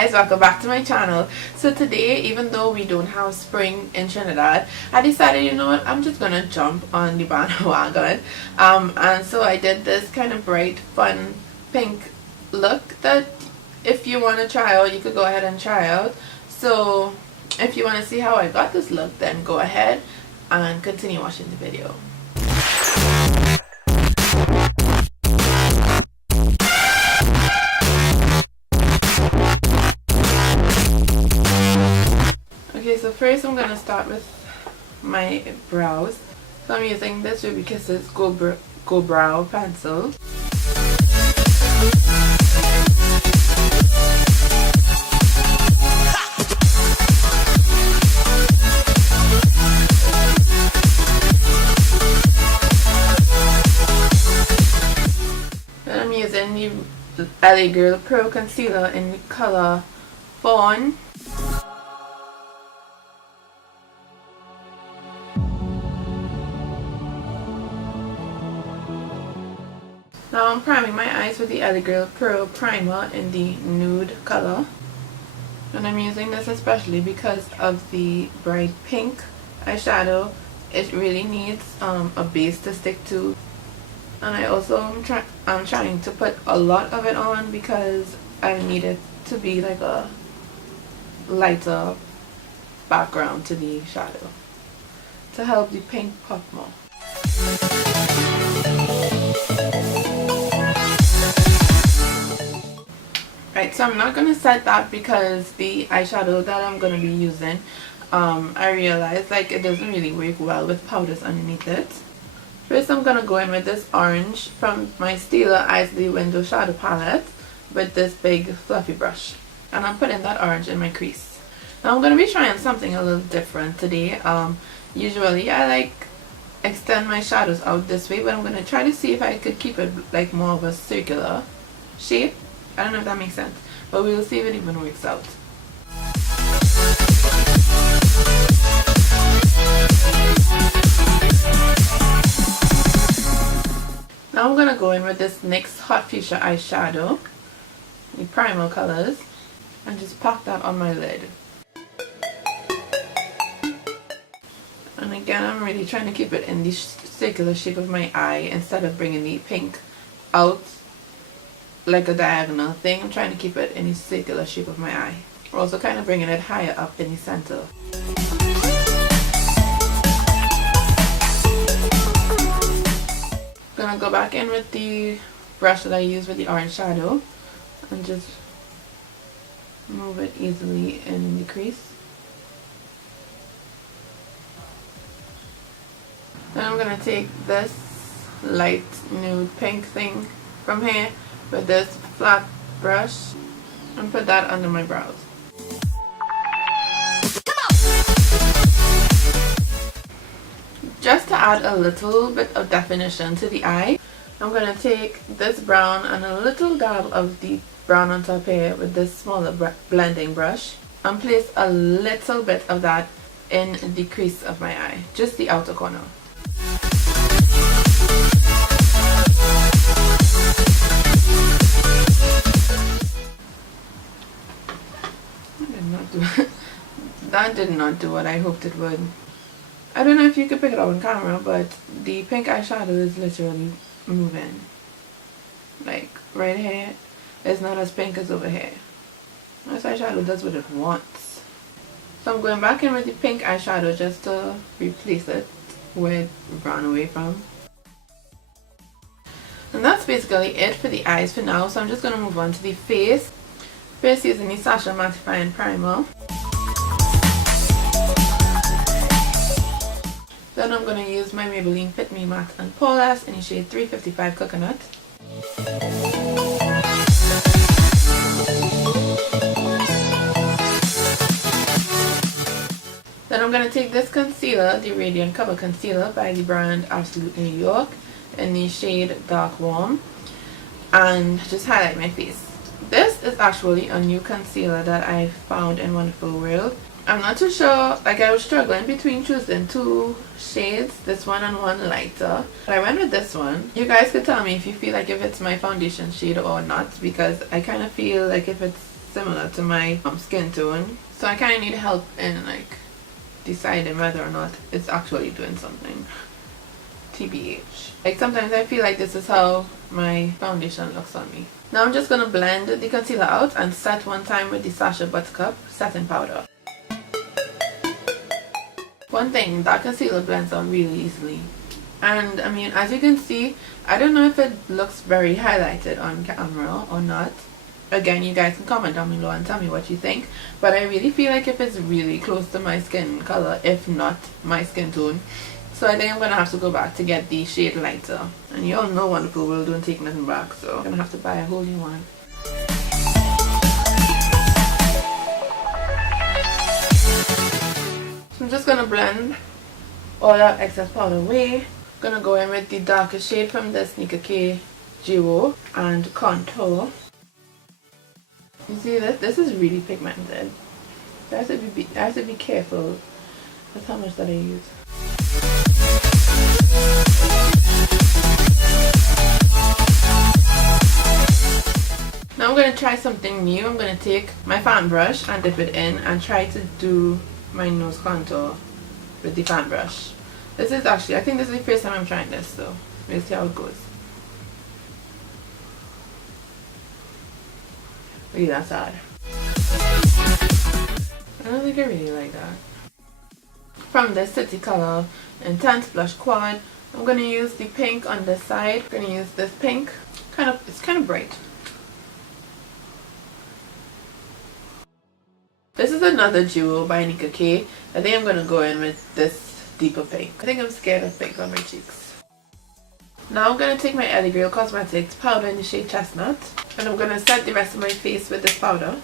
guys, welcome back to my channel. So today, even though we don't have spring in Trinidad, I decided, you know what, I'm just gonna jump on the bandwagon. And so I did this kind of bright fun pink look that if you want to try out, you could go ahead and try out. So if you want to see how I got this look, then go ahead and continue watching the video. Okay, so first I'm going to start with my brows. So I'm using this Ruby Kisses Go Brow pencil. Then I'm using the LA Girl Pro Concealer in the color Fawn. Now I'm priming my eyes with the LA Girl Pro Primer in the nude color. And I'm using this especially because of the bright pink eyeshadow. It really needs a base to stick to. And I also I'm trying to put a lot of it on because I need it to be like a lighter background to the shadow to help the pink pop more. Right, so I'm not going to set that because the eyeshadow that I'm going to be using, I realized like it doesn't really work well with powders underneath it. First I'm going to go in with this orange from my Stila Isley Window Shadow Palette with this big fluffy brush. And I'm putting that orange in my crease. Now I'm going to be trying something a little different today. Usually I like extend my shadows out this way, but I'm going to try to see if I could keep it like more of a circular shape. I don't know if that makes sense, but we'll see if it even works out. Now I'm going to go in with this NYX Hot Fuchsia eyeshadow, the primal colors, and just pack that on my lid. And again, I'm really trying to keep it in the circular shape of my eye instead of bringing the pink out like a diagonal thing. I'm trying to keep it in the circular shape of my eye. We're also kind of bringing it higher up in the center. I'm gonna go back in with the brush that I used with the orange shadow and just move it easily in the crease. Then I'm gonna take this light nude pink thing from here with this flat brush and put that under my brows. Just to add a little bit of definition to the eye, I'm going to take this brown and a little dab of the brown on top here with this smaller blending brush and place a little bit of that in the crease of my eye, just the outer corner. That did not do what I hoped it would. I don't know if you could pick it up on camera, but the pink eyeshadow is literally moving. Like right here is not as pink as over here. This eyeshadow does what it wants. So I'm going back in with the pink eyeshadow just to replace it with brown away from. And that's basically it for the eyes for now. So I'm just going to move on to the face. First using the Sacha Mattifying Primer. Then I'm going to use my Maybelline Fit Me Matte and Poreless in the shade 355 Coconut. Then I'm going to take this concealer, the Radiant Cover Concealer by the brand Absolute New York in the shade Dark Warm, and just highlight my face. This is actually a new concealer that I found in Wonderful World. I'm not too sure, like I was struggling between choosing two shades, this one and one lighter. But I went with this one. You guys could tell me if you feel like if it's my foundation shade or not, because I kind of feel like if it's similar to my skin tone. So I kind of need help in like deciding whether or not it's actually doing something. TBH. Like sometimes I feel like this is how my foundation looks on me. Now I'm just going to blend the concealer out and set one time with the Sacha Buttercup setting powder. One thing, that concealer blends out really easily. And I mean, as you can see, I don't know if it looks very highlighted on camera or not. Again, you guys can comment down below and tell me what you think. But I really feel like if it's really close to my skin color, if not my skin tone. So I think I'm going to have to go back to get the shade lighter. And you all know Wonderful World don't take nothing back, so I'm going to have to buy a whole new one. So I'm just going to blend all that excess powder away. I'm going to go in with the darker shade from the Sneaker K Duo and contour. You see this? This is really pigmented. I have to be careful with how much that I use. Now I'm going to try something new. I'm going to take my fan brush and dip it in and try to do my nose contour with the fan brush. This is actually, I think this is the first time I'm trying this, so we'll see how it goes. Really, that's odd. I don't think I really like that. From the City Color Intense Blush Quad, I'm going to use the pink on this side. I'm going to use this pink. It's kind of bright. This is another duo by Nika K. I think I'm going to go in with this deeper pink. I think I'm scared of pink on my cheeks. Now I'm going to take my Ellie Girl Cosmetics powder in the shade Chestnut. And I'm going to set the rest of my face with this powder.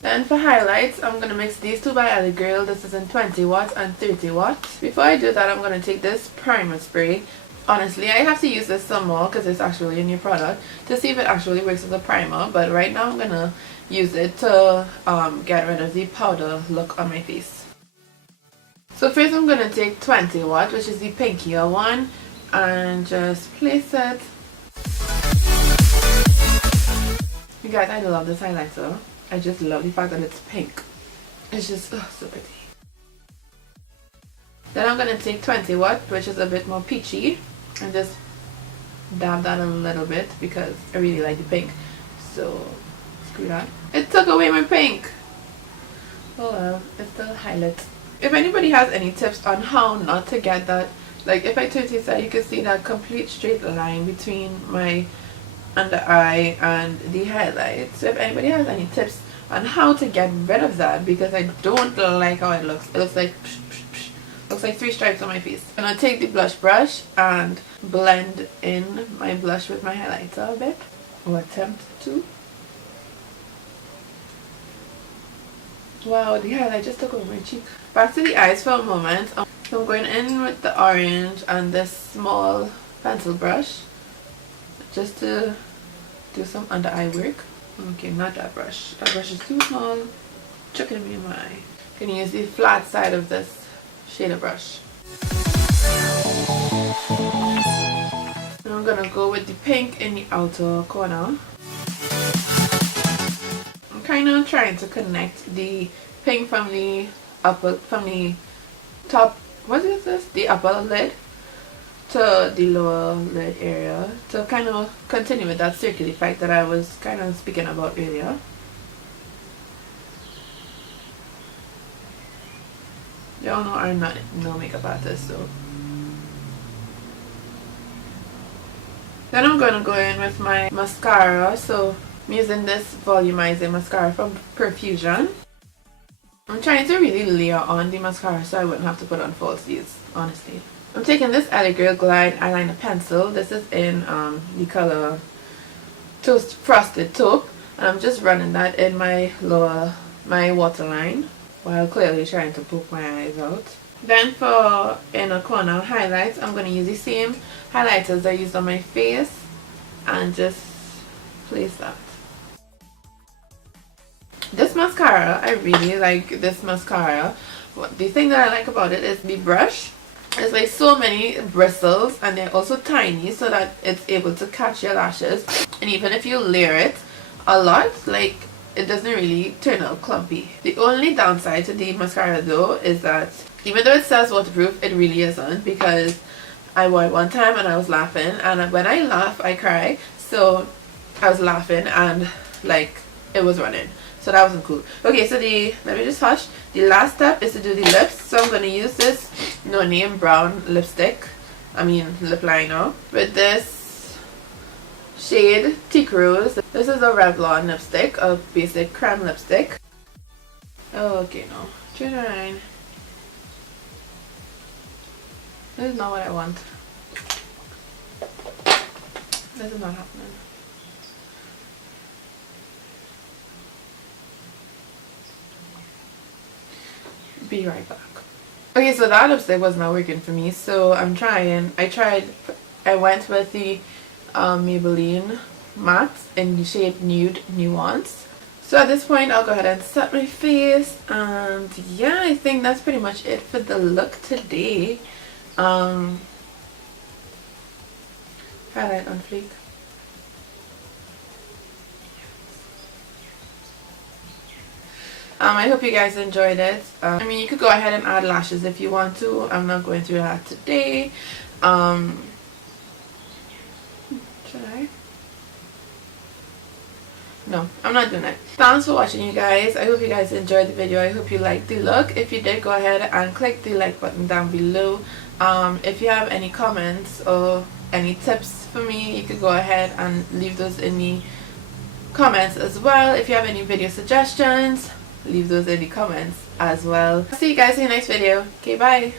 Then for highlights, I'm going to mix these two by Ellie Girl. This is in 20 watts and 30 watts. Before I do that, I'm going to take this primer spray. Honestly, I have to use this some more because it's actually a new product to see if it actually works as a primer. But right now I'm going to use it to get rid of the powder look on my face. So first I'm going to take 20 watt, which is the pinkier one, and just place it. You guys, I love this highlighter. I just love the fact that it's pink. It's just so pretty. Then I'm going to take 20 watt, which is a bit more peachy, and just dab that a little bit because I really like the pink. So screw that. It took away my pink. Oh well, it's still highlight. If anybody has any tips on how not to get that, like if I turn to the side, you can see that complete straight line between my under eye and the highlight. So if anybody has any tips on how to get rid of that, because I don't like how it looks. It looks like looks like 3 stripes on my face. I'm gonna take the blush brush and blend in my blush with my highlighter a bit, or attempt to. Wow, the highlight just took over my cheek. Back to the eyes for a moment. So I'm going in with the orange and this small pencil brush just to do some under eye work. Okay, not that brush. That brush is too small. Chucking me in my eye. I'm gonna use the flat side of this shader brush. And I'm gonna go with the pink in the outer corner. I'm kind of trying to connect the pink from the top, what is this? The upper lid to the lower lid area to kind of continue with that circular effect that I was kind of speaking about earlier. Y'all know I'm not no makeup artist, so. Then I'm going to go in with my mascara. So I'm using this volumizing mascara from Perfusion. I'm trying to really layer on the mascara so I wouldn't have to put on falsies, honestly. I'm taking this Ellie Girl Glide eyeliner pencil. This is in the color Toast Frosted Taupe. And I'm just running that in my waterline while clearly trying to poke my eyes out. Then for inner corner highlights, I'm going to use the same highlighters I used on my face and just place that. This mascara, I really like this mascara. The thing that I like about it is the brush. It's like so many bristles, and they're also tiny so that it's able to catch your lashes. And even if you layer it a lot, like, it doesn't really turn out clumpy. The only downside to the mascara though is that even though it says waterproof, it really isn't, because I wore it one time and I was laughing, and when I laugh I cry. So I was laughing and like it was running, so that wasn't cool. Okay, so let me just hush. The last step is to do the lips. So I'm going to use this No Name brown lipstick, lip liner, with this shade Teak Rose. This is a Revlon lipstick, a basic creme lipstick. Oh, okay, no, turn around. This is not what I want. This is not happening. Be right back. Okay, so that lipstick was not working for me, so I went with the Maybelline matte in the shade Nude Nuance. So at this point I'll go ahead and set my face, and yeah, I think that's pretty much it for the look today. Highlight on fleek. I hope you guys enjoyed it. You could go ahead and add lashes if you want to. I'm not going through that today. Should I? No, I'm not doing it. Thanks for watching, you guys. I hope you guys enjoyed the video. I hope you liked the look. If you did, go ahead and click the like button down below. If you have any comments or any tips for me, you could go ahead and leave those in the comments as well. If you have any video suggestions, leave those in the comments as well. See you guys in the next video. Okay, bye.